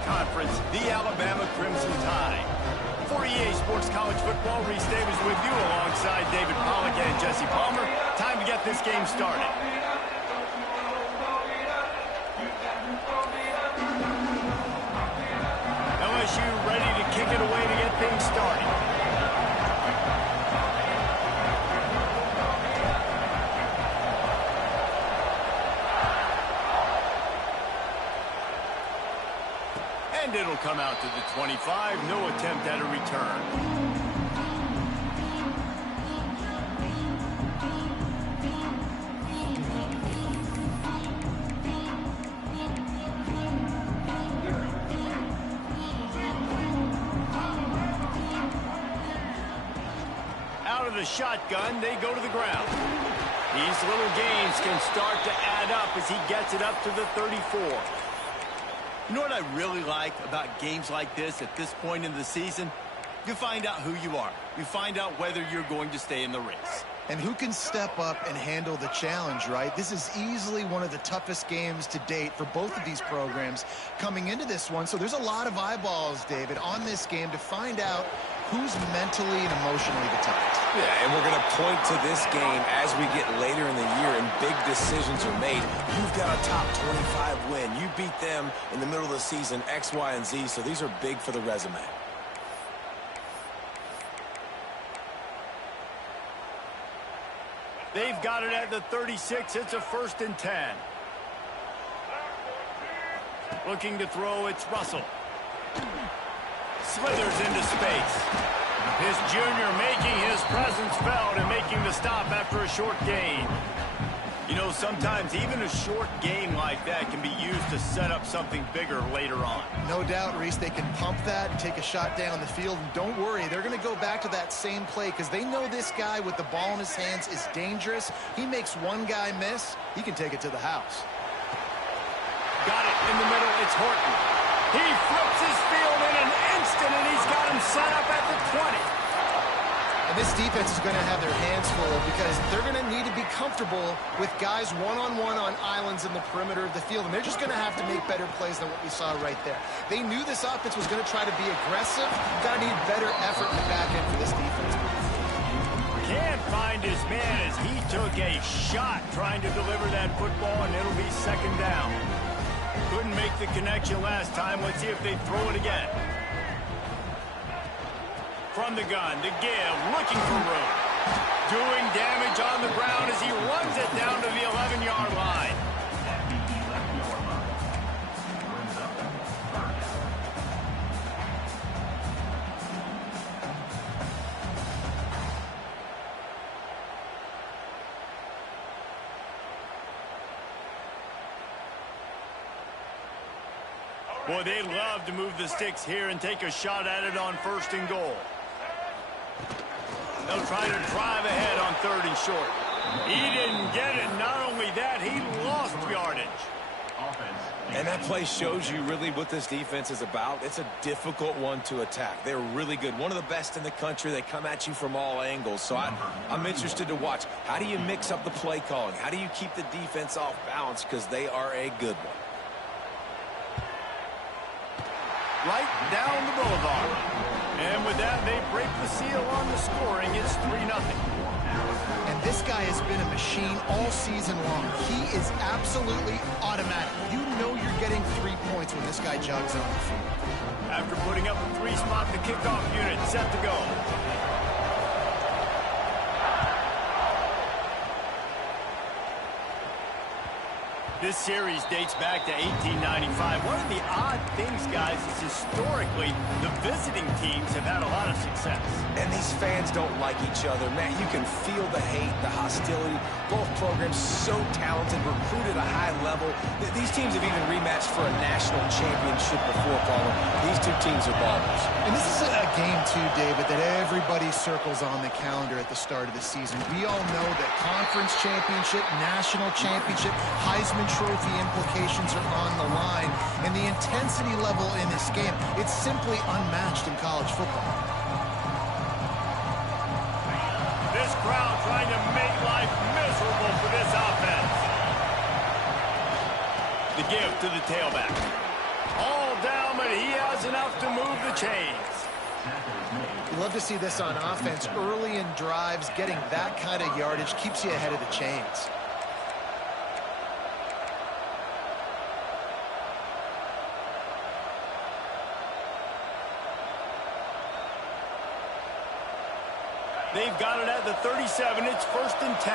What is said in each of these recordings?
the conference, the Alabama Crimson Tide. For EA Sports College Football, Reese Davis with you alongside David Pollack and Jesse Palmer. Time to get this game started. LSU ready to kick it away to get things started. And it'll come out to the 25. No attempt at a return. Out of the shotgun, they go to the ground. These little gains can start to add up as he gets it up to the 34. You know what I really like about games like this at this point in the season? You find out who you are. You find out whether you're going to stay in the race. And who can step up and handle the challenge, right? This is easily one of the toughest games to date for both of these programs coming into this one. So there's a lot of eyeballs, David, on this game to find out who's mentally and emotionally the toughest. Yeah, and we're going to point to this game as we get later in the year and big decisions are made. You've got a top 25 win. You beat them in the middle of the season, X, Y, and Z, so these are big for the resume. They've got it at the 36. It's a 1st and 10. Looking to throw, it's Russell. Slithers into space. His junior making his presence felt and making the stop after a short gain. You know, sometimes even a short gain like that can be used to set up something bigger later on. No doubt, Reese, they can pump that and take a shot down the field. And don't worry, they're going to go back to that same play because they know this guy with the ball in his hands is dangerous. He makes one guy miss, he can take it to the house. Got it in the middle, it's Horton. He flips his field in an instant, and he's got him set up at the 20. And this defense is going to have their hands full because they're going to need to be comfortable with guys one-on-one on islands in the perimeter of the field, and they're just going to have to make better plays than what we saw right there. They knew this offense was going to try to be aggressive. Got to need better effort in the back end for this defense. Can't find his man as he took a shot trying to deliver that football, and it'll be 2nd down. Couldn't make the connection last time. Let's see if they throw it again. From the gun, to give, looking for room. Doing damage on the ground as he runs it down to the 11-yard line. Boy, they love to move the sticks here and take a shot at it on 1st and goal. They'll try to drive ahead on 3rd and short. He didn't get it. Not only that, he lost yardage. And that play shows you really what this defense is about. It's a difficult one to attack. They're really good. One of the best in the country. They come at you from all angles. So I'm interested to watch. How do you mix up the play calling? How do you keep the defense off balance? Because they are a good one. Right down the boulevard. And with that, they break the seal on the scoring. It's 3-0. And this guy has been a machine all season long. He is absolutely automatic. You know you're getting 3 points when this guy jogs on the field. After putting up a 3-spot, the kickoff unit set to go. This series dates back to 1895. One of the odd things, guys, is historically the visiting teams have had a lot of success. And these fans don't like each other. Man, you can feel the hate, the hostility. Both programs so talented, recruited at a high level. These teams have even rematched for a national championship before, Palmer. These two teams are ballers. And this is a game, too, David, that everybody circles on the calendar at the start of the season. We all know that conference championship, national championship, Heisman Trophy implications are on the line. And the intensity level in this game, it's simply unmatched in college football. This crowd trying to make life miserable for this offense. The give to the tailback. All down, but he has enough to move the chains. You love to see this on offense. Early in drives, getting that kind of yardage keeps you ahead of the chains. They've got it at the 37. It's 1st and 10.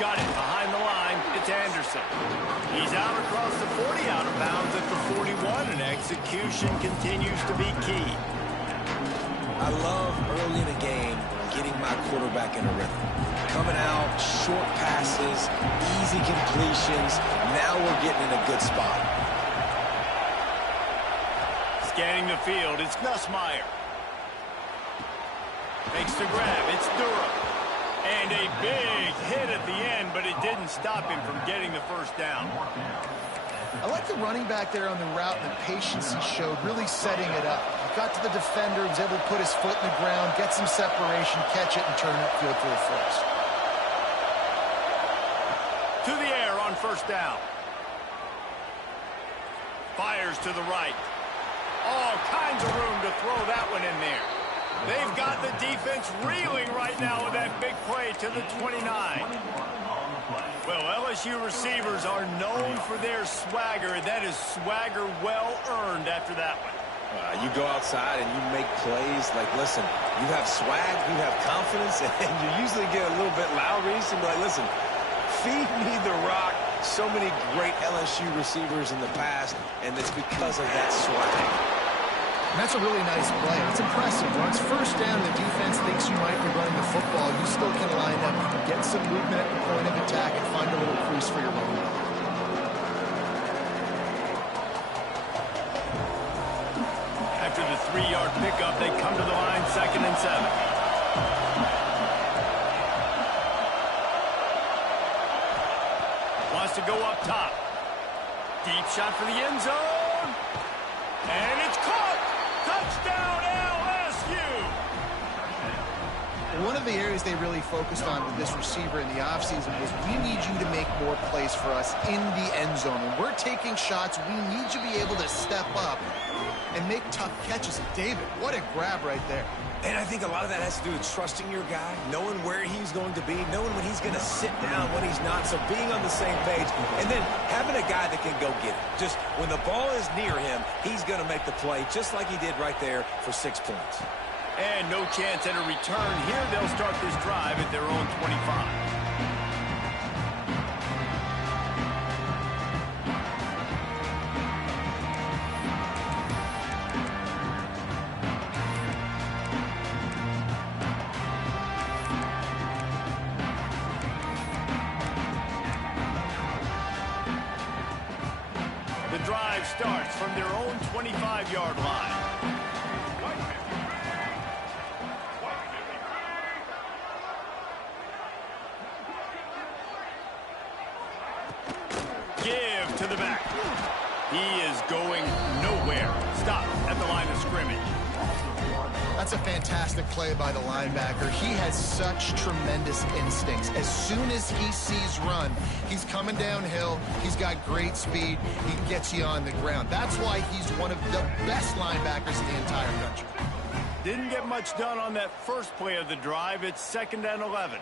Got it behind the line. It's Anderson. He's out across the 40, out of bounds at the 41, and execution continues to be key. I love early in a game getting my quarterback in a rhythm. Coming out, short passes, easy completions. Now we're getting in a good spot. Scanning the field, it's Nussmeier. Makes the grab, it's Durham. And a big hit at the end, but it didn't stop him from getting the first down. I like the running back there on the route and the patience he showed, really setting it up. He got to the defender, was able to put his foot in the ground, get some separation, catch it, and turn upfield for a first. To the air on 1st down. Fires to the right. All kinds of room to throw that one in there. They've got the defense reeling right now with that big play to the 29. Well, LSU receivers are known for their swagger, and that is swagger well earned after that one. You go outside and you make plays. Like, listen, you have swag, you have confidence, and you usually get a little bit loud. You be like, listen, feed me the rock. So many great LSU receivers in the past, and it's because of that swag. And that's a really nice play. It's impressive. Once 1st down, the defense thinks you might be running the football. You still can line up, get some movement at the point of attack, and find a little crease for your running back. After the 3-yard pickup, they come to the line 2nd and 7. Wants to go up top. Deep shot for the end zone. And it's caught. Touchdown, LSU! One of the areas they really focused on with this receiver in the offseason was we need you to make more plays for us in the end zone. When we're taking shots, we need you to be able to step up and make tough catches. And David, what a grab right there. And I think a lot of that has to do with trusting your guy, knowing where he's going to be, knowing when he's going to sit down, when he's not, so being on the same page, and then having a guy that can go get it. Just when the ball is near him, he's going to make the play, just like he did right there for 6 points. And no chance at a return here. They'll start this drive at their own 25. Starts from their own 25-yard line. Give to the back. He is going nowhere. Stop at the line of scrimmage. That's a fantastic play by the linebacker. He has such tremendous instincts. As soon as he sees run, he's coming downhill. He's got great speed. He gets you on the ground. That's why he's one of the best linebackers in the entire country. Didn't get much done on that first play of the drive. It's 2nd and 11.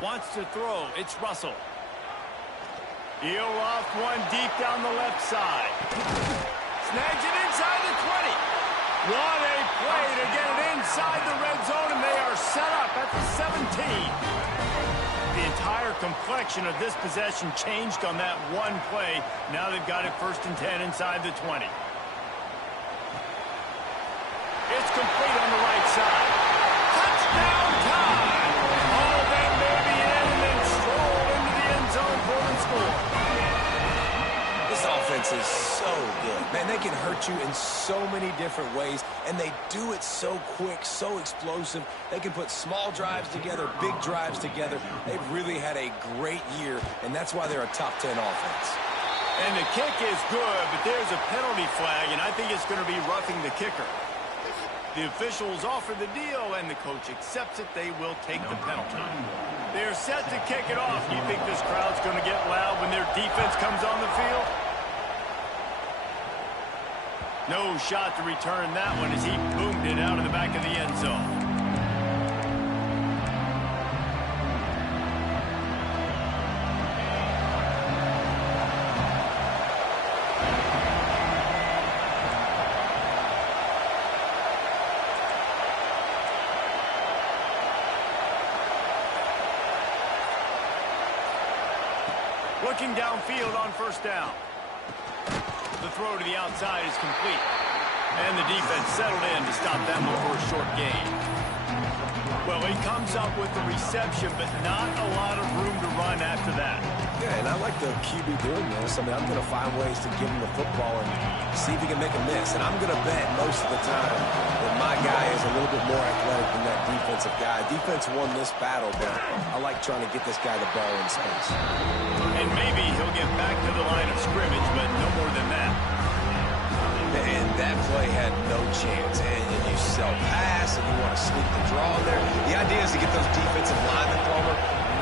Wants to throw. It's Russell. He'll loft one deep down the left side. Snags it inside the 20. What a play to get it inside the red zone, and they are set up at the 17. The entire complexion of this possession changed on that one play. Now they've got it 1st and 10 inside the 20. It's complete on the right side. Touchdown time! All that baby in and then stroll into the end zone for the score. This offense is so good. Man, they can hurt you in so many different ways, and they do it so quick, so explosive. They can put small drives together, big drives together. They've really had a great year, and that's why they're a top 10 offense. And the kick is good, but there's a penalty flag, and I think it's going to be roughing the kicker. The officials offer the deal, and the coach accepts it. They will take the penalty. Their they're set to kick it off. Do you think this crowd's going to get loud when their defense comes on the field? No shot to return that one as he boomed it out of the back of the end zone. Looking downfield on first down. The throw to the outside is complete. And the defense settled in to stop them before a short gain. Well, he comes up with the reception, but not a lot of room to run after that. Yeah, and I like the QB doing this. I mean, I'm going to find ways to give him the football and see if he can make a miss. And I'm going to bet most of the time that my guy is a little bit more athletic than that defensive guy. Defense won this battle, but I like trying to get this guy the ball in space. And maybe he'll get back to the line of scrimmage, but no more than that. And that play had no chance. And you sell pass, and you want to sneak the draw there. The idea is to get those defensive linemen, Palmer,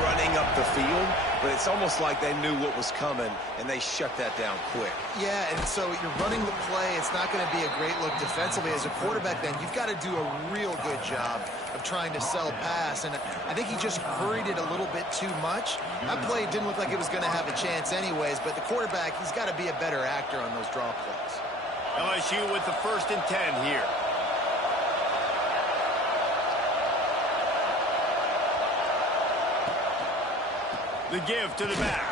running up the field. But it's almost like they knew what was coming, and they shut that down quick. Yeah, and so you're running the play. It's not going to be a great look defensively. As a quarterback, then, you've got to do a real good job of trying to sell pass. And I think he just hurried it a little bit too much. That play didn't look like it was going to have a chance anyways, but the quarterback, he's got to be a better actor on those draw plays. LSU with the 1st and 10 here. The give to the back.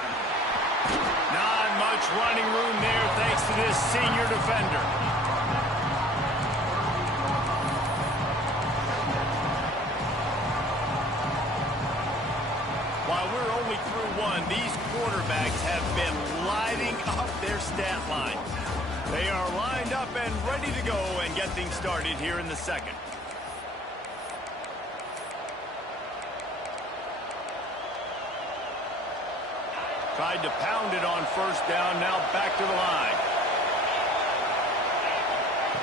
Not much running room there thanks to this senior defender. While we're only through one, these quarterbacks have been lighting up their stat line. They are lined up and ready to go and get things started here in the second. Tried to pound it on first down, now back to the line.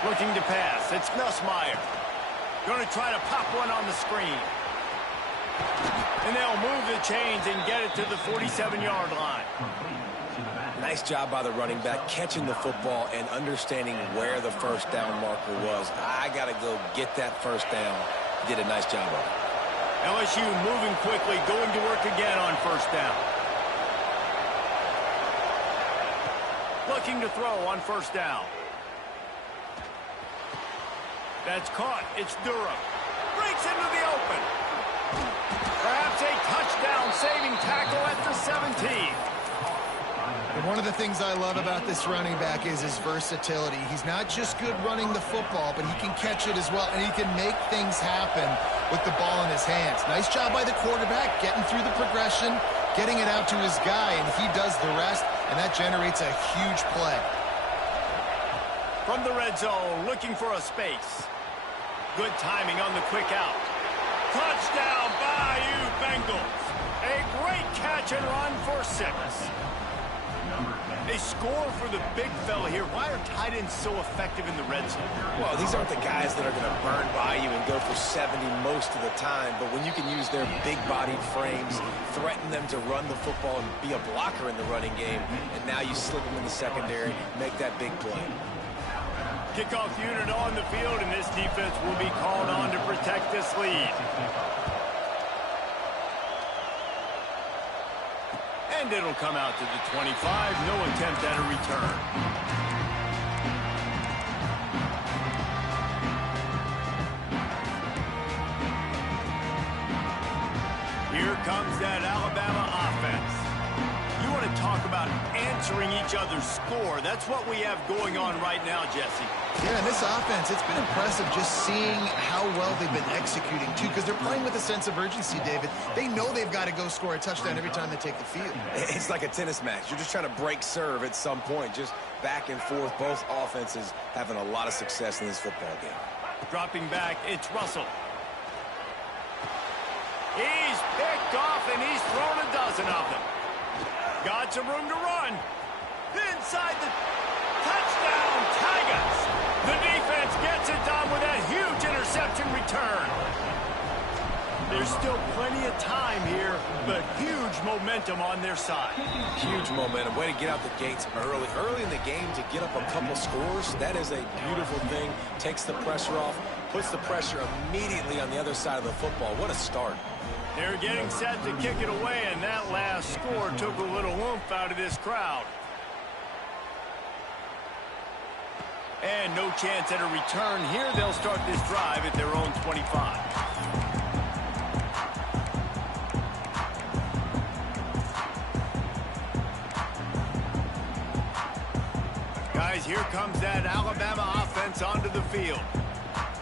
Looking to pass, it's Nussmeier. Going to try to pop one on the screen. And they'll move the chains and get it to the 47-yard line. Nice job by the running back, catching the football and understanding where the first down marker was. I got to go get that first down. Did a nice job of it. LSU moving quickly, going to work again on first down. Looking to throw on first down. That's caught. It's Durham. Breaks into the open. Perhaps a touchdown-saving tackle at the 17. And one of the things I love about this running back is his versatility. He's not just good running the football, but he can catch it as well, and he can make things happen with the ball in his hands. Nice job by the quarterback, getting through the progression, getting it out to his guy, and he does the rest, and that generates a huge play. From the red zone, looking for a space. Good timing on the quick out. Touchdown, Bayou Bengals. A great catch and run for 6. They score for the big fella here. Why are tight ends so effective in the red zone? Well, these aren't the guys that are going to burn by you and go for 70 most of the time, but when you can use their big-bodied frames, threaten them to run the football and be a blocker in the running game, and now you slip them in the secondary, make that big play. Kickoff unit on the field, and this defense will be called on to protect this lead. And it'll come out to the 25. No attempt at a return. Here comes that Alabama offense. You want to talk about answering each other's score. That's what we have going on right now, Jesse. Yeah, and this offense, it's been impressive just seeing how well they've been executing, too, because they're playing with a sense of urgency, David. They know they've got to go score a touchdown every time they take the field. It's like a tennis match. You're just trying to break serve at some point, just back and forth. Both offenses having a lot of success in this football game. Dropping back, it's Russell. He's picked off, and he's thrown a dozen of them. Got some room to run. Inside the touchdown, Tigers. The defense gets it done with that huge interception return. There's still plenty of time here. but huge momentum on their side. Huge momentum. Way to get out the gates early. Early in the game to get up a couple scores, that is a beautiful thing. Takes the pressure off, puts the pressure immediately on the other side of the football. What a start. They're getting set to kick it away, and that last score took a little oomph out of this crowd. And no chance at a return here. They'll start this drive at their own 25. Guys, here comes that Alabama offense onto the field.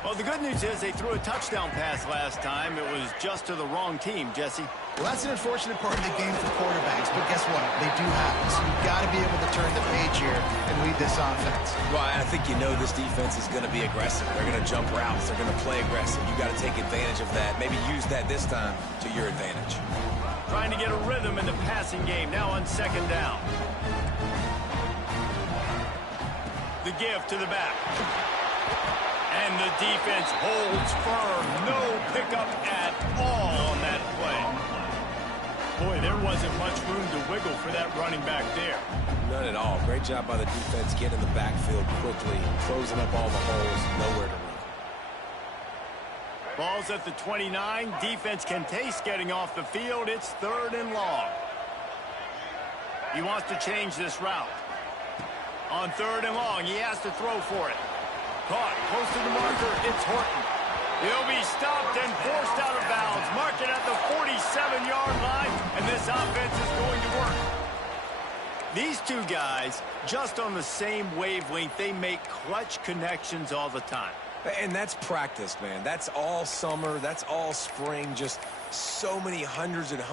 Well, the good news is they threw a touchdown pass last time. It was just to the wrong team, Jesse. Well, that's an unfortunate part of the game for quarterbacks, but guess what? They do happen. So you've got to be able to turn the page here and lead this offense. Well, I think you know this defense is going to be aggressive. They're going to jump routes. They're going to play aggressive. You've got to take advantage of that. Maybe use that this time to your advantage. Trying to get a rhythm in the passing game now on second down. The give to the back. And the defense holds firm. No pickup at all on that play. Boy, there wasn't much room to wiggle for that running back there. None at all. Great job by the defense getting in the backfield quickly, closing up all the holes, nowhere to run. Ball's at the 29. Defense can taste getting off the field. It's 3rd and long. He wants to change this route. On 3rd and long, he has to throw for it. Caught close to the marker. It's Horton. He'll be stopped and forced out of bounds. Mark it at the 47-yard line, and this offense is going to work. These two guys, just on the same wavelength, they make clutch connections all the time. And that's practice, man. That's all summer. That's all spring. Just so many hundreds and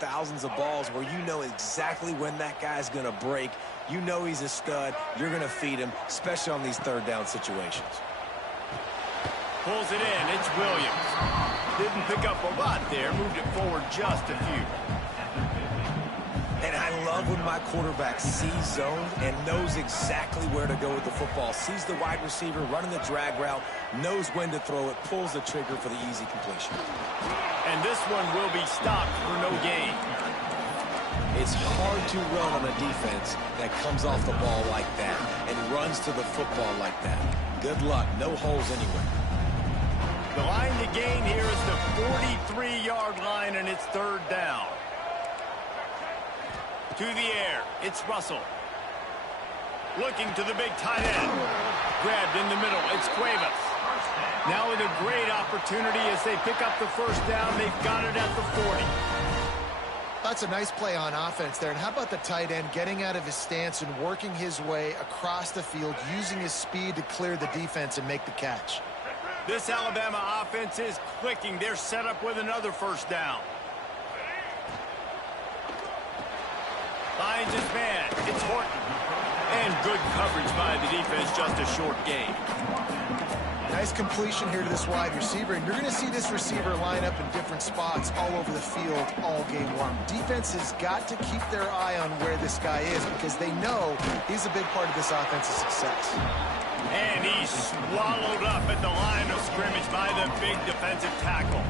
thousands of balls where you know exactly when that guy's going to break. You know he's a stud. You're going to feed him, especially on these 3rd down situations. Pulls it in. It's Williams. Didn't pick up a lot there. Moved it forward just a few. And I love when my quarterback sees zone and knows exactly where to go with the football. Sees the wide receiver running the drag route, knows when to throw it, pulls the trigger for the easy completion. And this one will be stopped for no gain. It's hard to run on a defense that comes off the ball like that and runs to the football like that. Good luck. No holes anywhere. The line to gain here is the 43-yard line, and it's 3rd down. To the air, it's Russell. Looking to the big tight end. Grabbed in the middle, it's Cuevas. Now with a great opportunity as they pick up the 1st down. They've got it at the 40. That's a nice play on offense there. And how about the tight end getting out of his stance and working his way across the field, using his speed to clear the defense and make the catch. This Alabama offense is clicking. They're set up with another 1st down. Finds his man. It's Horton. And good coverage by the defense, just a short gain. Nice completion here to this wide receiver, and you're going to see this receiver line up in different spots all over the field all game long. Defense has got to keep their eye on where this guy is because they know he's a big part of this offense's success. And he's swallowed up at the line of scrimmage by the big defensive tackle.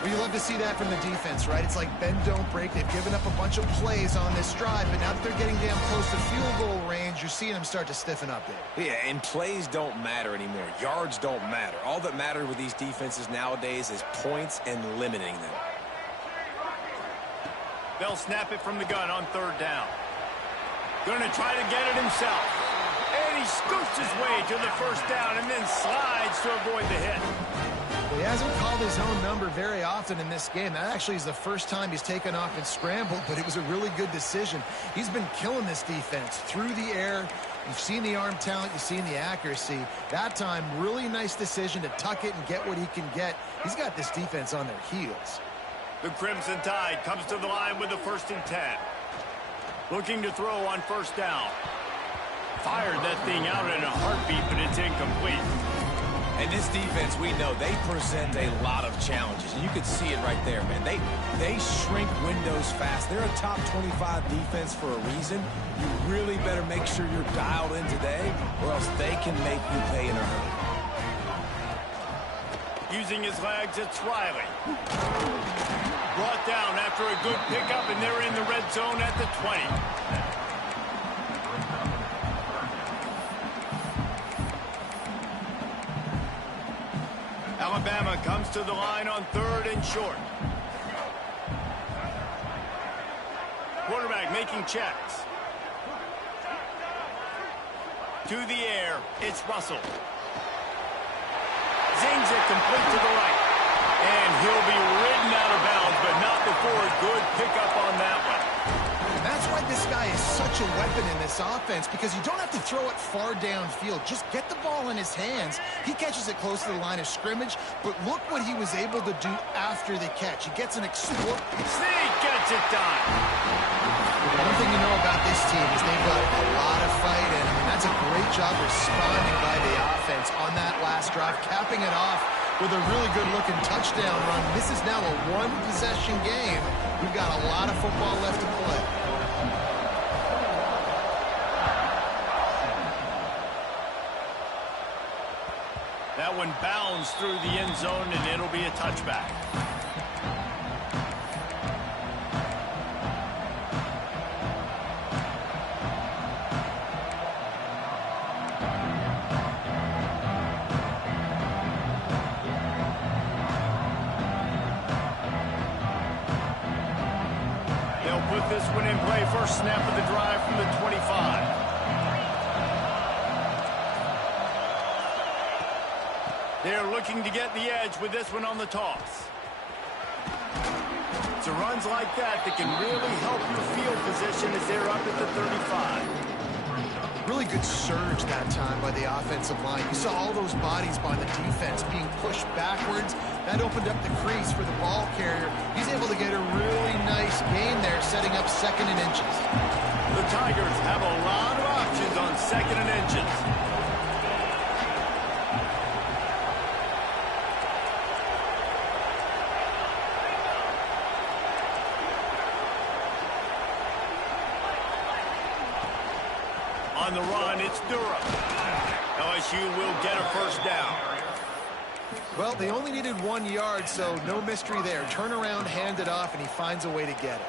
Well, you love to see that from the defense, right? It's like bend, don't break. They've given up a bunch of plays on this drive, but now that they're getting damn close to field goal range, you're seeing them start to stiffen up there. Yeah, and plays don't matter anymore. Yards don't matter. All that matters with these defenses nowadays is points and limiting them. They'll snap it from the gun on 3rd down. Going to try to get it himself. And he scoots his way to the 1st down and then slides to avoid the hit. He hasn't called his own number very often in this game. That actually is the first time he's taken off and scrambled, but it was a really good decision. He's been killing this defense through the air. You've seen the arm talent. You've seen the accuracy. That time, really nice decision to tuck it and get what he can get. He's got this defense on their heels. The Crimson Tide comes to the line with the 1st and 10. Looking to throw on 1st down. Fired that thing out in a heartbeat, but it's incomplete. And this defense, we know, they present a lot of challenges. And you can see it right there, man. They shrink windows fast. They're a top 25 defense for a reason. You really better make sure you're dialed in today, or else they can make you pay in a hurry. Using his legs, it's Riley. Brought down after a good pickup, and they're in the red zone at the 20. Alabama comes to the line on 3rd and short. Quarterback making checks. To the air, it's Russell. Zings it complete to the right. And he'll be ridden out of bounds, but not before a good pickup on that one. And that's why this guy is such a weapon in this offense, because you don't have to throw it far downfield. Just get the ball in his hands. He catches it close to the line of scrimmage, but look what he was able to do after the catch. He gets an explode. Sneak gets it done. One thing you know about this team is they've got a lot of fight in them, and that's a great job responding by the offense on that last drive, capping it off with a really good-looking touchdown run. This is now a one-possession game. We've got a lot of football left to play. That one bounds through the end zone, and it'll be a touchback. Put this one in play. First snap of the drive from the 25. They're looking to get the edge with this one on the toss. It's runs like that can really help your field position as they're up at the 35. Really good surge that time by the offensive line. You saw all those bodies by the defense being pushed backwards. That opened up the crease for the ball carrier. He's able to get a really nice gain there, setting up 2nd and inches. The Tigers have a lot of options on 2nd and inches. On the run, it's Durham. LSU will get a first down. Well, they only needed 1 yard, so no mystery there. Turn around, hand it off, and he finds a way to get it.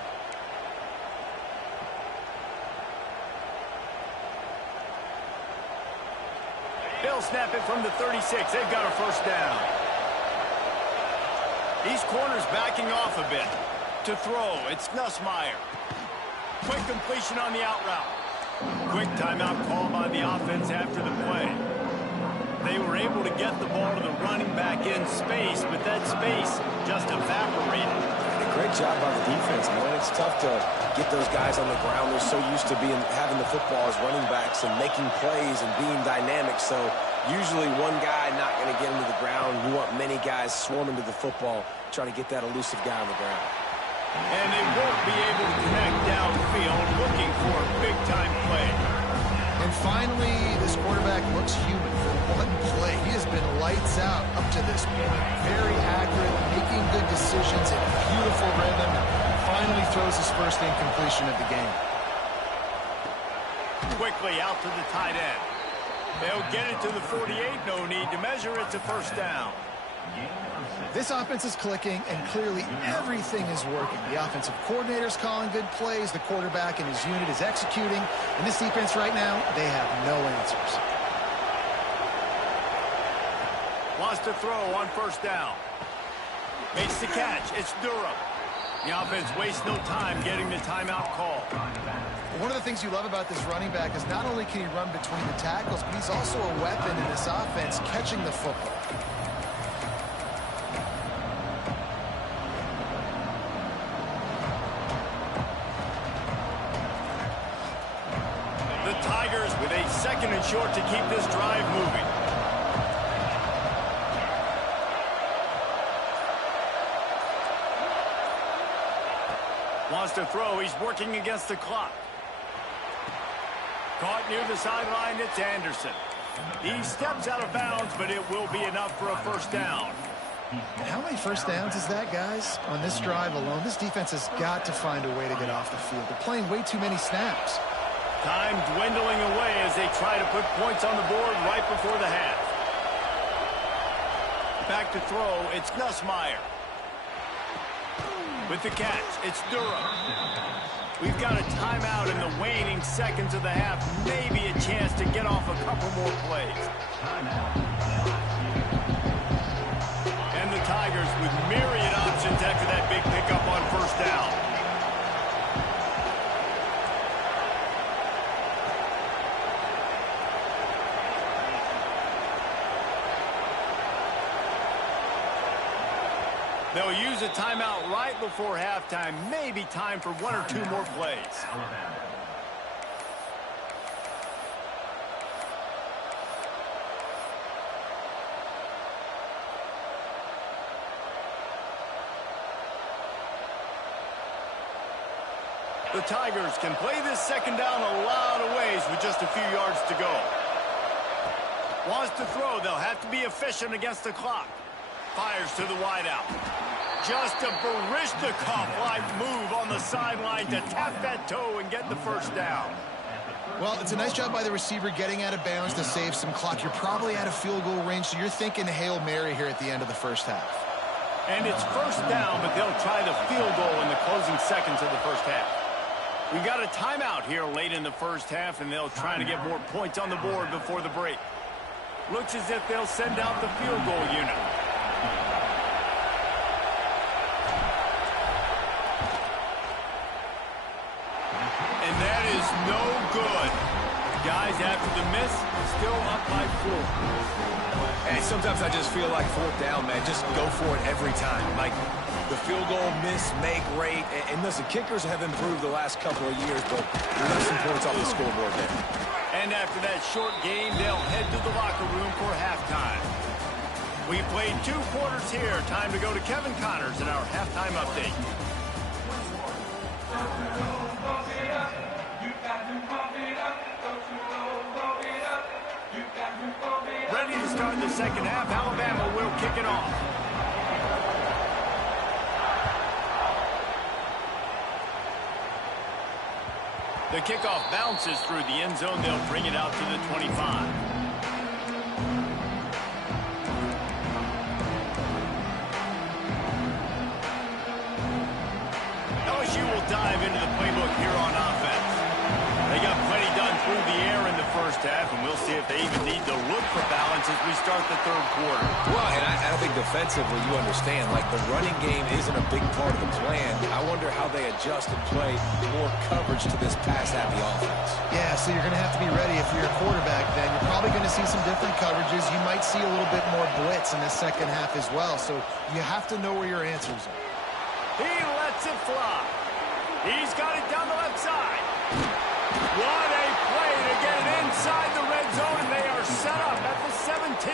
They'll snap it from the 36. They've got a first down. These corners backing off a bit. To throw, it's Nussmeier. Quick completion on the out route. Quick timeout call by the offense after the play. They were able to get the ball to the running back in space, but that space just evaporated. Great job by the defense, man. It's tough to get those guys on the ground. They're so used to having the football as running backs and making plays and being dynamic. So usually one guy not going to get into the ground. You want many guys swarming to the football, trying to get that elusive guy on the ground. And they won't be able to connect downfield, looking for a big-time play. And finally, this quarterback looks human for one play. He has been lights out up to this point. Very accurate, making good decisions in beautiful rhythm. Finally throws his first incompletion of the game. Quickly out to the tight end. They'll get it to the 48. No need to measure. It's a first down. This offense is clicking, and clearly everything is working. The offensive coordinator's calling good plays. The quarterback and his unit is executing. And this defense right now, they have no answers. Wants to throw on first down. Makes the catch. It's Durham. The offense wastes no time getting the timeout call. One of the things you love about this running back is not only can he run between the tackles, but he's also a weapon in this offense catching the football. With a 2nd and short to keep this drive moving. Wants to throw. He's working against the clock. Caught near the sideline. It's Anderson. He steps out of bounds, but it will be enough for a first down. And how many first downs is that, guys? On this drive alone, this defense has got to find a way to get off the field. They're playing way too many snaps. Time dwindling away as they try to put points on the board right before the half. Back to throw, it's Nussmeier. With the catch, it's Durham. We've got a timeout in the waning seconds of the half. Maybe a chance to get off a couple more plays. And the Tigers with myriad options after that big pickup on first down. They'll use a timeout right before halftime. Maybe time for one or two more plays. The Tigers can play this second down a lot of ways with just a few yards to go. Wants to throw. They'll have to be efficient against the clock. Fires to the wideout. Just a Barishnikov-like move on the sideline to tap that toe and get the first down. Well, it's a nice job by the receiver getting out of bounds to save some clock. You're probably out of field goal range, so you're thinking Hail Mary here at the end of the first half. And it's first down, but they'll try the field goal in the closing seconds of the first half. We've got a timeout here late in the first half, and they'll try to get more points on the board before the break. Looks as if they'll send out the field goal unit. And that is no good. Guys, after the miss, still up by 4. And sometimes I just feel like fourth down, man. Just go for it every time. Like the field goal miss, make rate. And listen, kickers have improved the last couple of years, but we got some points off the scoreboard there. And after that short game, they'll head to the locker room for halftime. We played 2 quarters here. Time to go to Kevin Connors in our halftime update. Ready to start the second half. Alabama will kick it off. The kickoff bounces through the end zone. They'll bring it out to the 25. LSU will dive into the playbook here on offense. They got plenty done through the air in the first half, and we'll see if they even need to look for balance as we start the third quarter. Well, and I think defensively, you understand, like the running game isn't a big part of the plan. I wonder how they adjust and play more coverage to this pass-happy offense. Yeah, so you're going to have to be ready if you're a quarterback then. You're probably going to see some different coverages. You might see a little bit more blitz in the second half as well, so you have to know where your answers are. He lets it fly. He's got it down the left side. What a play to get it inside the red zone, and they are set up at the 17.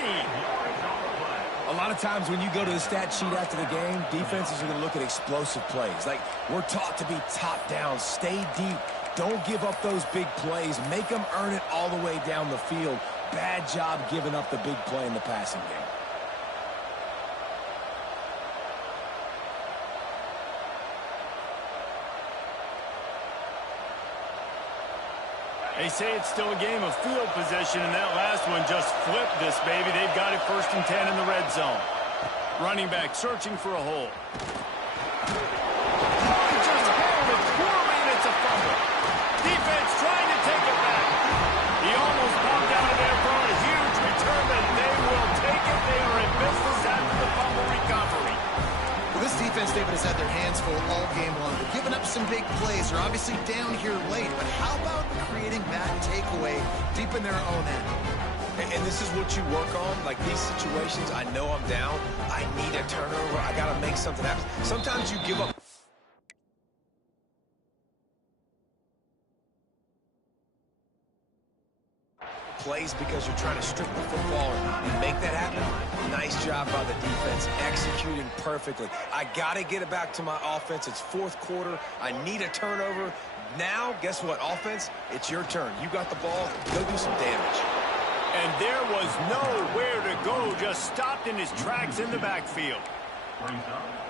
A lot of times when you go to the stat sheet after the game, defenses are going to look at explosive plays. Like, we're taught to be top down, stay deep, don't give up those big plays, make them earn it all the way down the field. Bad job giving up the big play in the passing game. They say it's still a game of field position, and that last one just flipped this baby. They've got it 1st and 10 in the red zone. Running back searching for a hole. Oh, he just handled it poorly, and it's a fumble. Defense trying to take it back. He almost popped out of there for a huge return, and they will take it. They are in business after the fumble recovery. Well, this defense, David, has had their hands full all game long. They're giving up some big plays. They're obviously down here late, but how about creating that takeaway deep in their own end? And this is what you work on. Like these situations, I know I'm down. I need a turnover. I got to make something happen. Sometimes you give up. Plays because you're trying to strip the football and make that happen. Nice job by the defense, executing perfectly. I got to get it back to my offense. It's 4th quarter. I need a turnover. Now, guess what, offense? It's your turn. You got the ball. Go do some damage. And there was nowhere to go. Just stopped in his tracks in the backfield.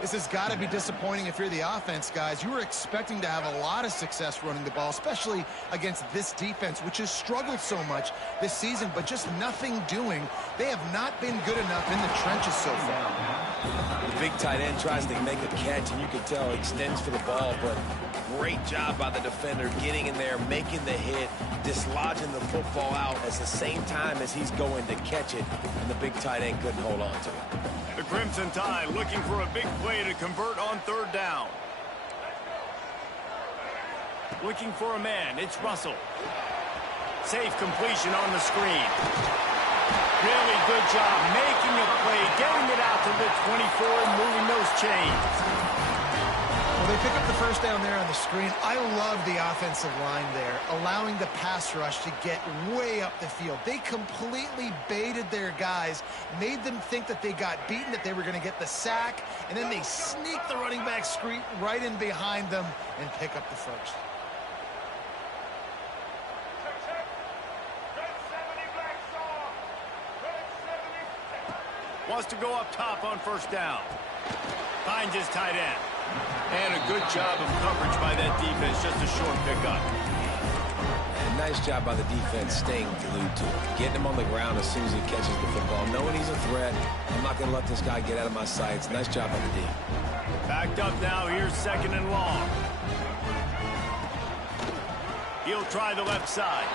This has got to be disappointing if you're the offense, guys. You were expecting to have a lot of success running the ball, especially against this defense, which has struggled so much this season, but just nothing doing. They have not been good enough in the trenches so far. The big tight end tries to make a catch, and you can tell he extends for the ball, but great job by the defender getting in there, making the hit, dislodging the football out at the same time as he's going to catch it, and the big tight end couldn't hold on to it. The Crimson Tide looking for a big play to convert on third down. Looking for a man. It's Russell. Safe completion on the screen. Really good job making a play, getting it out to the 24 and moving those chains. Well, they pick up the first down there on the screen. I love the offensive line there, allowing the pass rush to get way up the field. They completely baited their guys, made them think that they got beaten, that they were going to get the sack, and then they sneak the running back screen right in behind them and pick up the first. Wants to go up top on first down. Finds his tight end. And a good job of coverage by that defense, just a short pickup. And nice job by the defense staying glued to it. Getting him on the ground as soon as he catches the football. Knowing he's a threat, I'm not going to let this guy get out of my sights. Nice job by the D. Backed up now, here's second and long. He'll try the left side.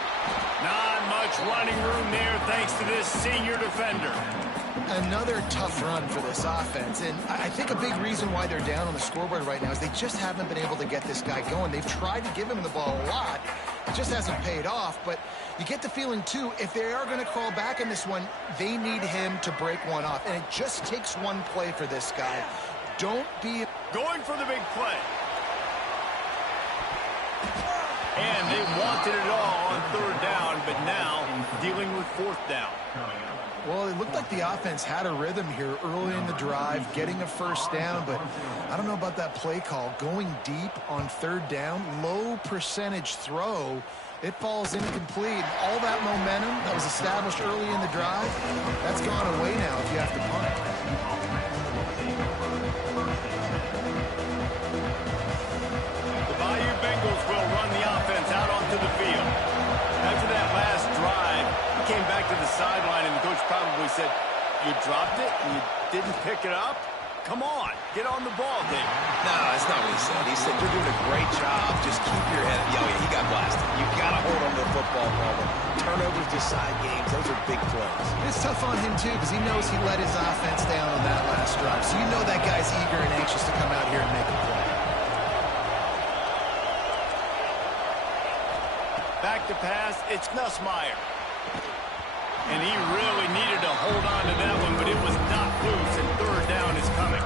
Not much running room there thanks to this senior defender. Another tough run for this offense, and I think a big reason why they're down on the scoreboard right now is they just haven't been able to get this guy going. They've tried to give him the ball a lot. It just hasn't paid off, but you get the feeling, too, if they are going to crawl back in this one, they need him to break one off, and it just takes one play for this guy. Don't be... Going for the big play. And they wanted it all on third down, but now dealing with fourth down. Well, it looked like the offense had a rhythm here early in the drive, getting a first down, but I don't know about that play call. Going deep on third down, low percentage throw, it falls incomplete. All that momentum that was established early in the drive, that's gone away now if you have to punt. The Bayou Bengals will run the offense out onto the field. After that last drive, he came back to the sideline, and the coach probably said, "You dropped it and you didn't pick it up? Come on, get on the ball, Dave." No, that's not what he said. He said, "You're doing a great job. Just keep your head up." Yeah, he got blasted. You got to hold on to the football, Palmer. Turnovers decide games. Those are big plays. It's tough on him, too, because he knows he let his offense down on that last drive. So you know that guy's eager and anxious to come out here and make a play. Back to pass, it's Nussmeier. And he really needed to hold on to that one, but it was not loose, and third down is coming.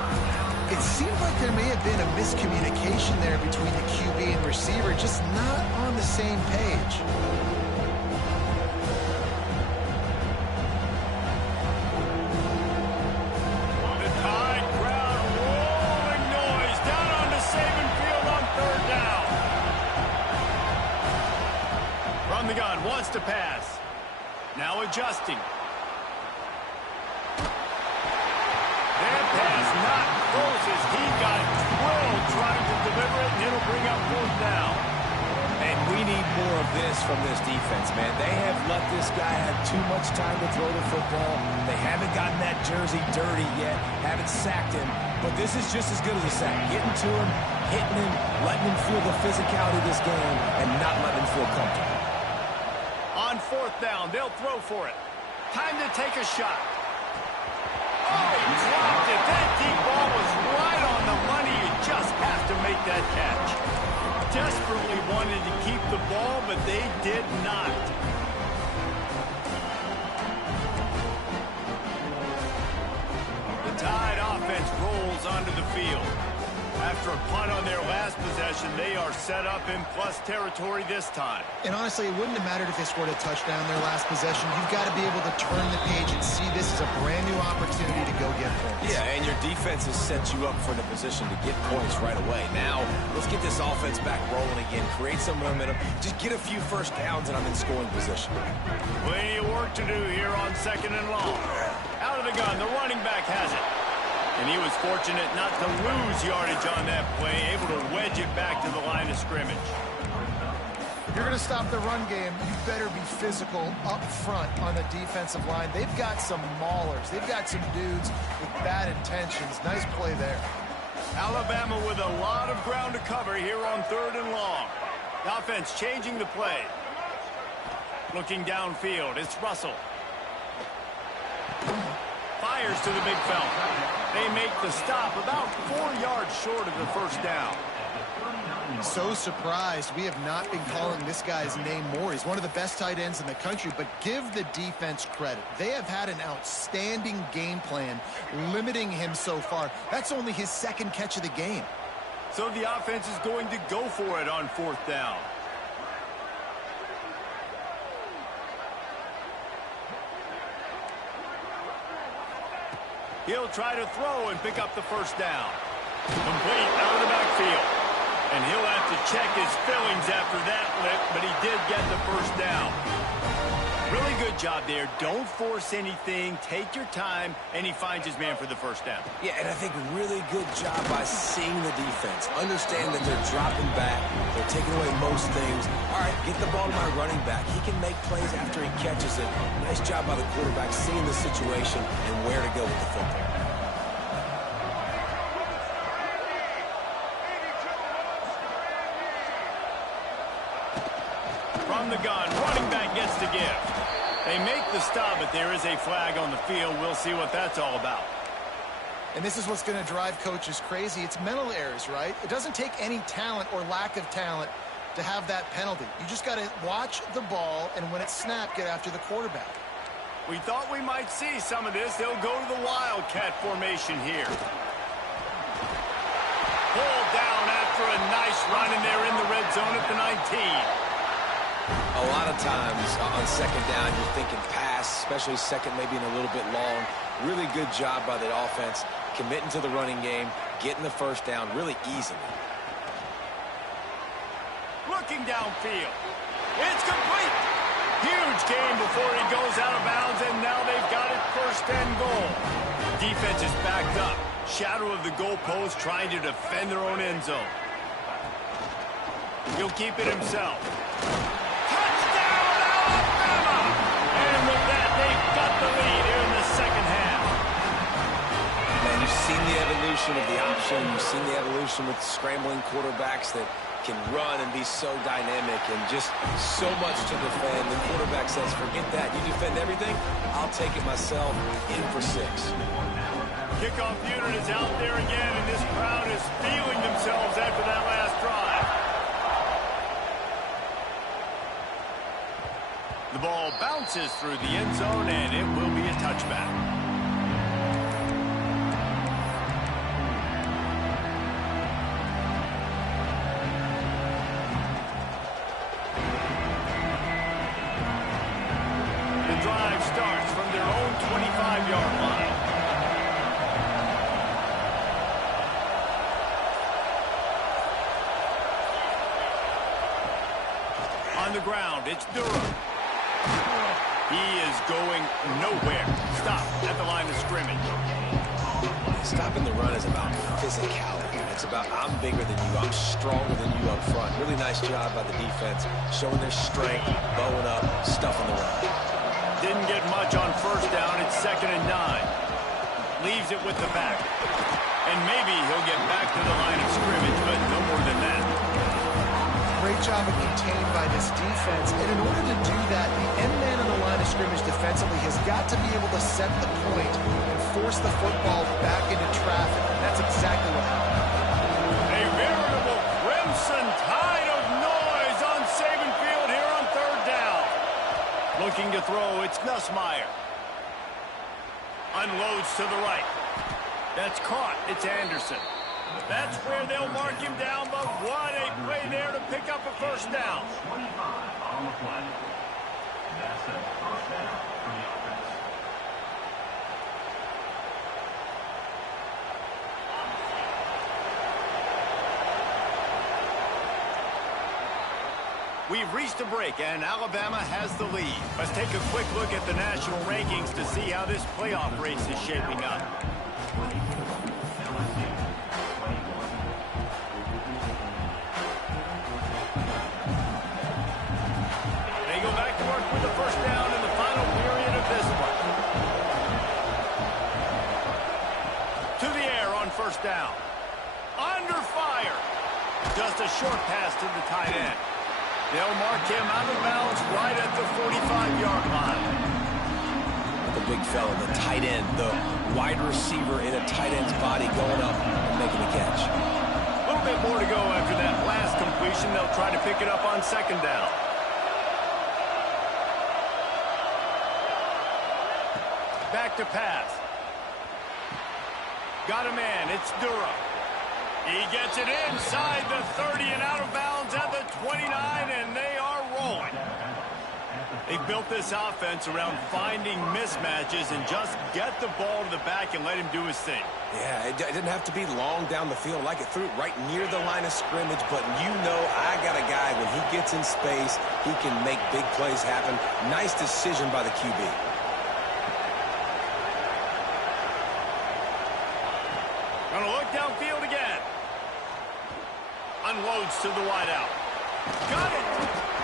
It seemed like there may have been a miscommunication there between the QB and receiver, just not on the same page. The Tide crowd rolling noise down on the Saban field on third down. From the gun, wants to pass. Now adjusting. That pass not close as he got drilled trying to deliver it, and it'll bring up fourth down. And we need more of this from this defense, man. They have let this guy have too much time to throw the football. They haven't gotten that jersey dirty yet, haven't sacked him. But this is just as good as a sack. Getting to him, hitting him, letting him feel the physicality of this game, and not letting him feel comfortable. On fourth down, they'll throw for it. Time to take a shot. Oh, he dropped it. That deep ball was right on the money. You just have to make that catch. Desperately wanted to keep the ball, but they did not. The Tide offense rolls onto the field. After a punt on their last possession, they are set up in plus territory this time. And honestly, it wouldn't have mattered if they scored a touchdown their last possession. You've got to be able to turn the page and see this as a brand new opportunity to go get points. Yeah, and your defense has set you up for the position to get points right away. Now, let's get this offense back rolling again, create some momentum, just get a few first downs, and I'm in scoring position. Plenty of work to do here on second and long. Out of the gun, the running back has it. And he was fortunate not to lose yardage on that play, able to wedge it back to the line of scrimmage. If you're going to stop the run game, you better be physical up front on the defensive line. They've got some maulers. They've got some dudes with bad intentions. Nice play there. Alabama with a lot of ground to cover here on 3rd and long. The offense changing the play. Looking downfield, it's Russell. Fires to the big fella. They make the stop about 4 yards short of the first down. So surprised we have not been calling this guy's name more. He's one of the best tight ends in the country, but give the defense credit. They have had an outstanding game plan limiting him so far. That's only his 2nd catch of the game. So the offense is going to go for it on 4th down. He'll try to throw and pick up the first down. Complete out of the backfield. And he'll have to check his fillings after that lick, but he did get the first down. Really good job there. Don't force anything. Take your time, and he finds his man for the first down. Yeah, and I think really good job by seeing the defense. Understand that they're dropping back. They're taking away most things. All right, get the ball to my running back. He can make plays after he catches it. Nice job by the quarterback seeing the situation and where to go with the football. From the gun, running back gets to give. They make the stop, but there is a flag on the field. We'll see what that's all about. And this is what's going to drive coaches crazy. It's mental errors, right? It doesn't take any talent or lack of talent to have that penalty. You just got to watch the ball, and when it's snapped, get after the quarterback. We thought we might see some of this. They'll go to the Wildcat formation here. Pulled down after a nice run, and they're in the red zone at the 19. A lot of times on 2nd down, you're thinking pass, especially 2nd, maybe in a little bit long. Really good job by the offense, committing to the running game, getting the first down really easily. Looking downfield. It's complete. Huge game before he goes out of bounds, and now they've got it 1st and goal. Defense is backed up. Shadow of the goalpost trying to defend their own end zone. He'll keep it himself. And with that, they've got the lead here in the 2nd half. Man, you've seen the evolution of the option. You've seen the evolution with scrambling quarterbacks that can run and be so dynamic and just so much to defend. The quarterback says, forget that. You defend everything, I'll take it myself. In for 6. Kickoff unit is out there again, and this crowd is feeling themselves after that last drive. The ball bounces through the end zone, and it will be a touchback. The drive starts from their own 25-yard line. On the ground, it's Durham. He is going nowhere. Stop at the line of scrimmage. Stopping the run is about physicality. It's about I'm bigger than you. I'm stronger than you up front. Really nice job by the defense, showing their strength, bowing up, stuffing the run. Didn't get much on 1st down. It's 2nd and 9. Leaves it with the back. And maybe he'll get back to the line of scrimmage, but no more than that. Great job of contained by this defense. And in order to do that, the end man on the line of scrimmage defensively has got to be able to set the point and force the football back into traffic. And that's exactly what happened. A veritable crimson tide of noise on Saban Field here on 3rd down. Looking to throw, it's Nussmeier. Unloads to the right. That's caught. It's Anderson. That's where they'll mark him down, but what a play there to pick up a 1st down. 25 on the play. That's a 1st down for the offense. We've reached a break, and Alabama has the lead. Let's take a quick look at the national rankings to see how this playoff race is shaping up. first down. Under fire. Just a short pass to the tight end. They'll mark him out of bounds right at the 45-yard line. The big fella, the tight end, the wide receiver in a tight end's body going up and making the catch. A little bit more to go after that last completion. They'll try to pick it up on second down. Back to pass. Got a man. It's Durham. He gets it inside the 30 and out of bounds at the 29, and they are rolling. They've built this offense around finding mismatches and just get the ball to the back and let him do his thing. Yeah, it didn't have to be long down the field. Like it threw it right near the line of scrimmage, but you know I got a guy, when he gets in space, he can make big plays happen. Nice decision by the QB. Gonna look downfield again. Unloads to the wideout. Got it!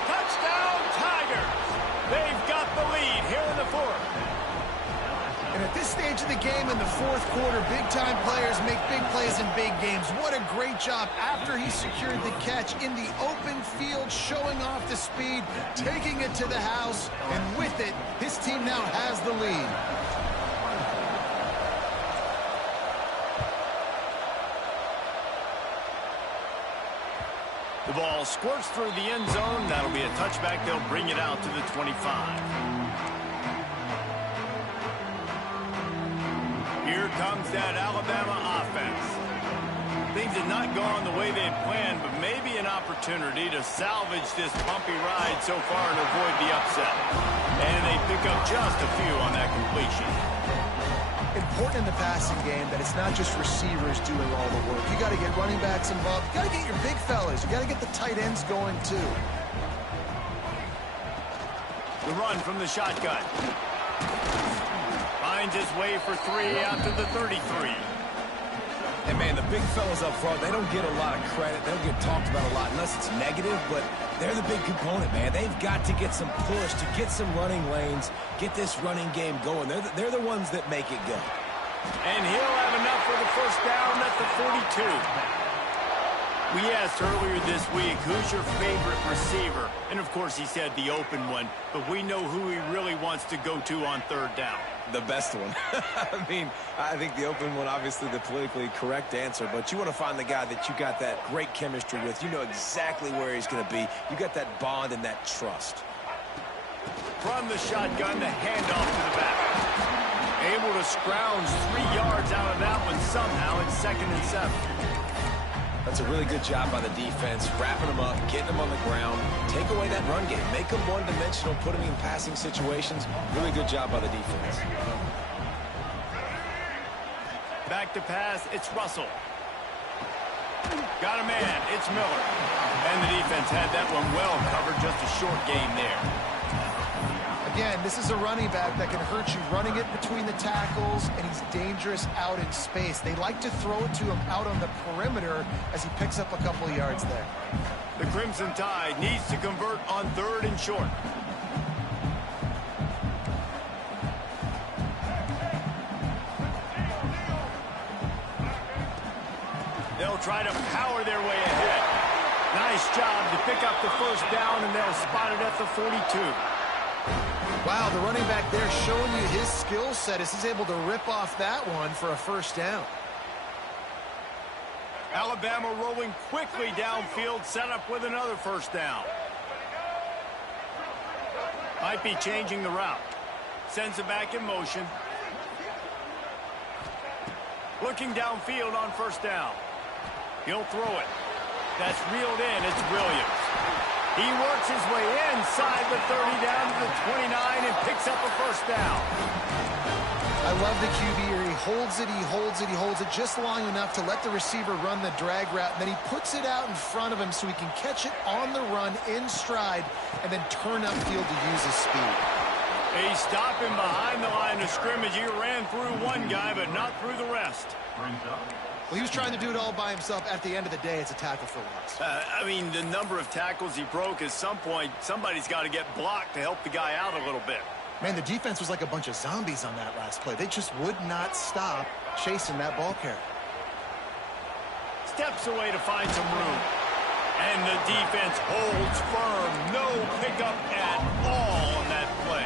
Touchdown, Tigers! They've got the lead here in the fourth. And at this stage of the game in the fourth quarter, big-time players make big plays in big games. What a great job after he secured the catch in the open field, showing off the speed, taking it to the house, and with it, his team now has the lead. The ball squirts through the end zone. That'll be a touchback. They'll bring it out to the 25. Here comes that Alabama offense. Things have not gone the way they had planned, but maybe an opportunity to salvage this bumpy ride so far and avoid the upset. And they pick up just a few on that completion. Important in the passing game that it's not just receivers doing all the work. You got to get running backs involved. You got to get your big fellas. You got to get the tight ends going too. The run from the shotgun. Finds his way for 3 out to the 33. And, man, the big fellas up front, they don't get a lot of credit. They don't get talked about a lot unless it's negative, but they're the big component, man. They've got to get some push to get some running lanes, get this running game going. They're the ones that make it go. And he'll have enough for the first down at the 42. We asked earlier this week, who's your favorite receiver? And, of course, he said the open one, but we know who he really wants to go to on third down. The best one. I mean, I think the open one, obviously the politically correct answer, but you want to find the guy that you got that great chemistry with. You know exactly where he's going to be. You got that bond and that trust. From the shotgun, the handoff to the back. Able to scrounge 3 yards out of that one somehow. It's 2nd and 7. That's a really good job by the defense, wrapping them up, getting them on the ground, take away that run game, make them one-dimensional, put them in passing situations. Really good job by the defense. Back to pass, it's Russell. Got a man, it's Miller. And the defense had that one well covered, just a short game there. Again, this is a running back that can hurt you running it between the tackles, and he's dangerous out in space. They like to throw it to him out on the perimeter as he picks up a couple of yards there. The Crimson Tide needs to convert on 3rd and short. They'll try to power their way ahead. Nice job to pick up the first down, and they'll spot it at the 42. Wow, the running back there showing you his skill set as he's able to rip off that one for a first down. Alabama rolling quickly downfield, set up with another first down. Might be changing the route. Sends it back in motion. Looking downfield on first down. He'll throw it. That's reeled in. It's Williams. He works his way inside the 30 down to the 29 and picks up a first down. I love the QB here. He holds it, he holds it, he holds it just long enough to let the receiver run the drag route, and then he puts it out in front of him so he can catch it on the run in stride and then turn upfield to use his speed. They stop him behind the line of scrimmage. He ran through one guy, but not through the rest. Well, he was trying to do it all by himself. At the end of the day, it's a tackle for loss. I mean, the number of tackles he broke, at some point, somebody's got to get blocked to help the guy out a little bit. Man, the defense was like a bunch of zombies on that last play. They just would not stop chasing that ball carrier. steps away to find some room. And the defense holds firm. No pickup at all on that play.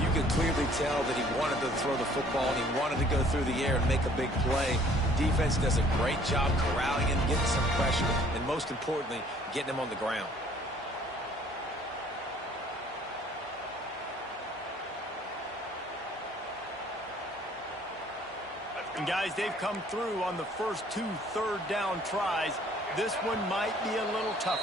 You can clearly tell that he wanted to throw the football and he wanted to go through the air and make a big play. Defense does a great job corralling him, getting some pressure, and most importantly, getting him on the ground. And guys, they've come through on the first 2 third-down tries. This one might be a little tougher.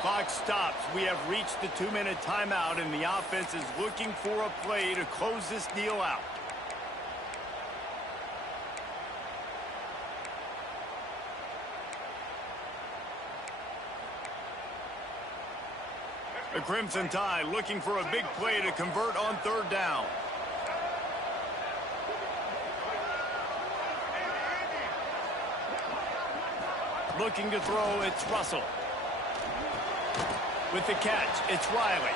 Clock stops. We have reached the 2-minute timeout, and the offense is looking for a play to close this deal out. The Crimson Tide looking for a big play to convert on 3rd down. Looking to throw, it's Russell. With the catch, it's Riley.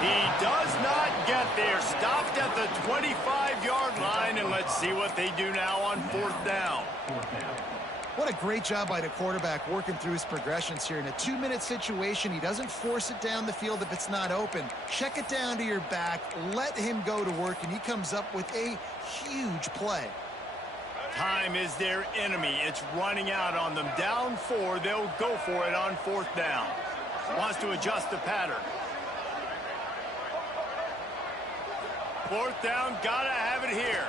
He does not get there. Stopped at the 25-yard line, and let's see what they do now on 4th down. What a great job by the quarterback working through his progressions here. In a 2-minute situation, he doesn't force it down the field if it's not open. Check it down to your back, let him go to work, and he comes up with a huge play. Time is their enemy. It's running out on them. Down 4, they'll go for it on 4th down. Wants to adjust the pattern. 4th down, gotta have it here.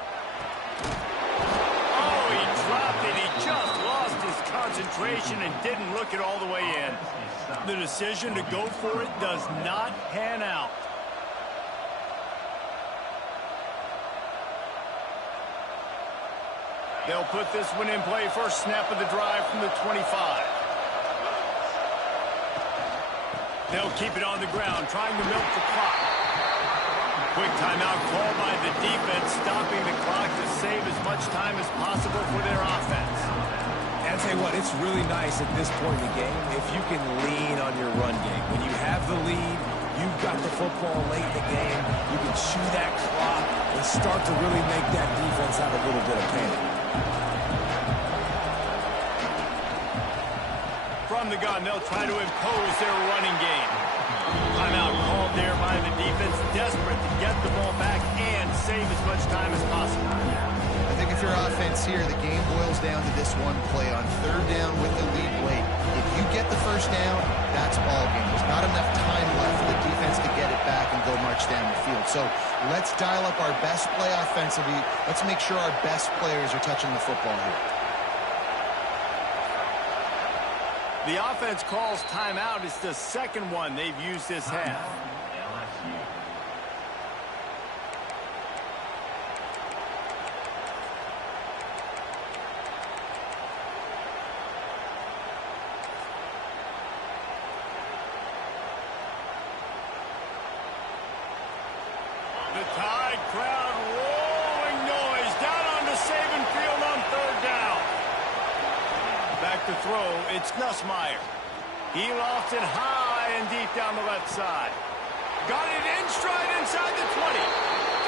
Oh, he dropped it. He just lost his concentration and didn't look it all the way in. The decision to go for it does not pan out. They'll put this one in play. First snap of the drive from the 25. They'll keep it on the ground, trying to milk the clock. Quick timeout called by the defense, stopping the clock to save as much time as possible for their offense. And I'll tell you what, it's really nice at this point in the game if you can lean on your run game. When you have the lead, you've got the football late in the game, you can chew that clock and start to really make that defense have a little bit of panic. From the gun, they'll try to impose their running game. Timeout called there by the defense, desperate to get the ball back and save as much time as possible. I think if you're offense here, the game boils down to this one play on 3rd down with the lead late. If you get the 1st down, that's ball game. There's not enough time left for the defense to get it back and go march down the field. So let's dial up our best play offensively. Let's make sure our best players are touching the football here. The offense calls timeout. It's the second one they've used this half. The Tide crowd rolling noise down on the Saban field on 3rd down. Back to throw, it's Nussmeier. He lofts it high and deep down the left side. Got it in stride inside the 20.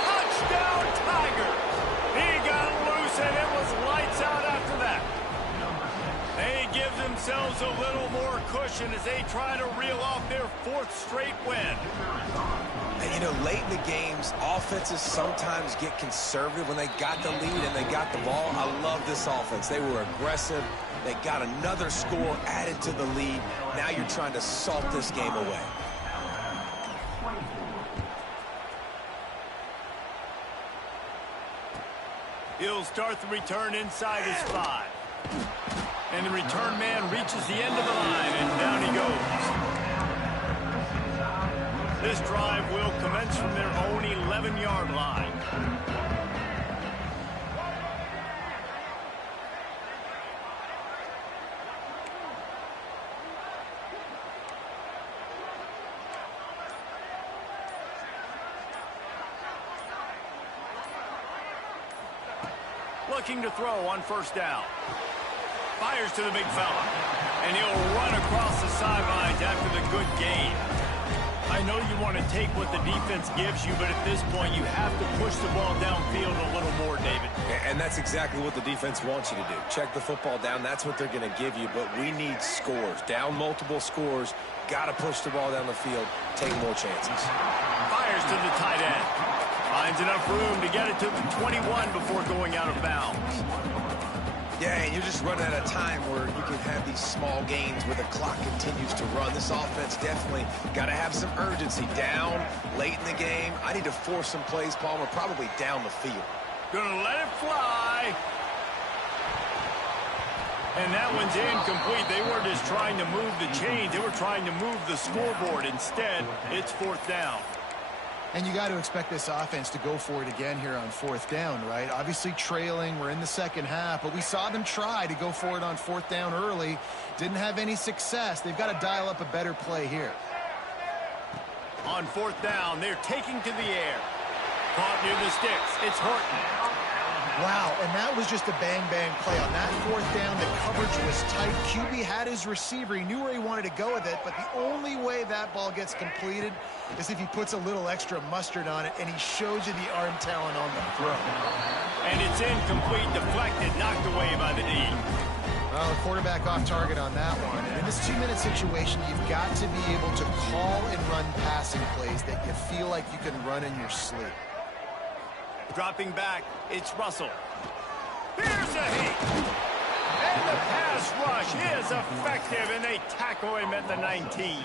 Touchdown, Tigers. He got loose and it was lights out after that. They give themselves a little more cushion as they try to reel off their 4th straight win. And, you know, late in the games, offenses sometimes get conservative when they got the lead and they got the ball. I love this offense. They were aggressive. They got another score added to the lead. Now you're trying to salt this game away. He'll start the return inside his 5. And the return man reaches the end of the line, and down he goes. This drive will commence from their own 11-yard line. Looking to throw on 1st down. Fires to the big fella. And he'll run across the sidelines after the good gain. I know you want to take what the defense gives you, but at this point, you have to push the ball downfield a little more, David. And that's exactly what the defense wants you to do. Check the football down. That's what they're going to give you, but we need scores. Down multiple scores. Got to push the ball down the field. Take more chances. Fires to the tight end. Finds enough room to get it to the 21 before going out of bounds. Yeah, and you're just running out of time where you can have these small gains where the clock continues to run. This offense definitely got to have some urgency. Down, late in the game. I need to force some plays, Palmer, probably down the field. Gonna let it fly. And that one's incomplete. They weren't just trying to move the chains. They were trying to move the scoreboard. Instead, it's fourth down. And you got to expect this offense to go for it again here on fourth down, right? Obviously trailing. We're in the second half, but we saw them try to go for it on fourth down early. Didn't have any success. They've got to dial up a better play here. On fourth down, they're taking to the air. Caught near the sticks. It's Horton. Wow, and that was just a bang-bang play. On that fourth down, the coverage was tight. QB had his receiver. He knew where he wanted to go with it, but the only way that ball gets completed is if he puts a little extra mustard on it, and he shows you the arm talent on the throw. And it's incomplete, deflected, knocked away by the D. Well, the quarterback off target on that one. And in this 2-minute situation, you've got to be able to call and run passing plays that you feel like you can run in your sleep. Dropping back, it's Russell. Here's a hit. And the pass rush is effective, and they tackle him at the 19.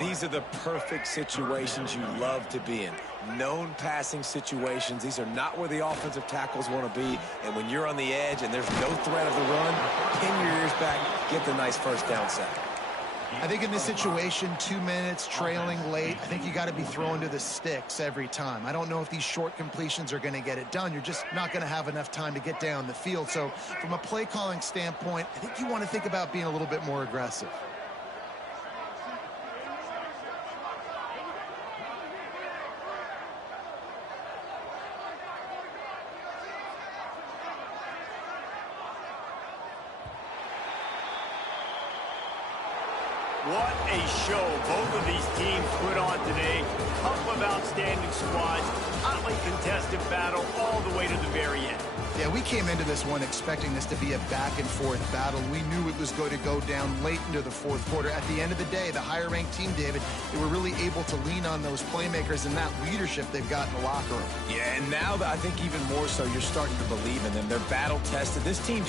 These are the perfect situations you love to be in. Known passing situations. These are not where the offensive tackles want to be. And when you're on the edge and there's no threat of the run, pin your ears back, get the nice first down sack. I think in this situation, 2 minutes, trailing late, I think you got to be throwing to the sticks every time. I don't know if these short completions are going to get it done. You're just not going to have enough time to get down the field. So from a play calling standpoint, I think you want to think about being a little bit more aggressive. What a show both of these teams put on today. Couple of outstanding squads, hotly contested battle all the way to the very end. Yeah, we came into this one expecting this to be a back-and-forth battle. We knew it was going to go down late into the fourth quarter. At the end of the day, the higher-ranked team, David, they were really able to lean on those playmakers and that leadership they've got in the locker room. Yeah, and now I think even more so, you're starting to believe in them. They're battle-tested. This team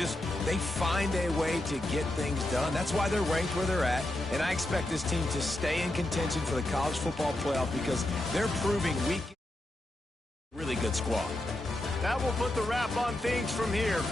they find a way to get things done. That's why they're ranked where they're at. And I expect this team to stay in contention for the college football playoff because they're proving really good squad. That will put the wrap on things from here.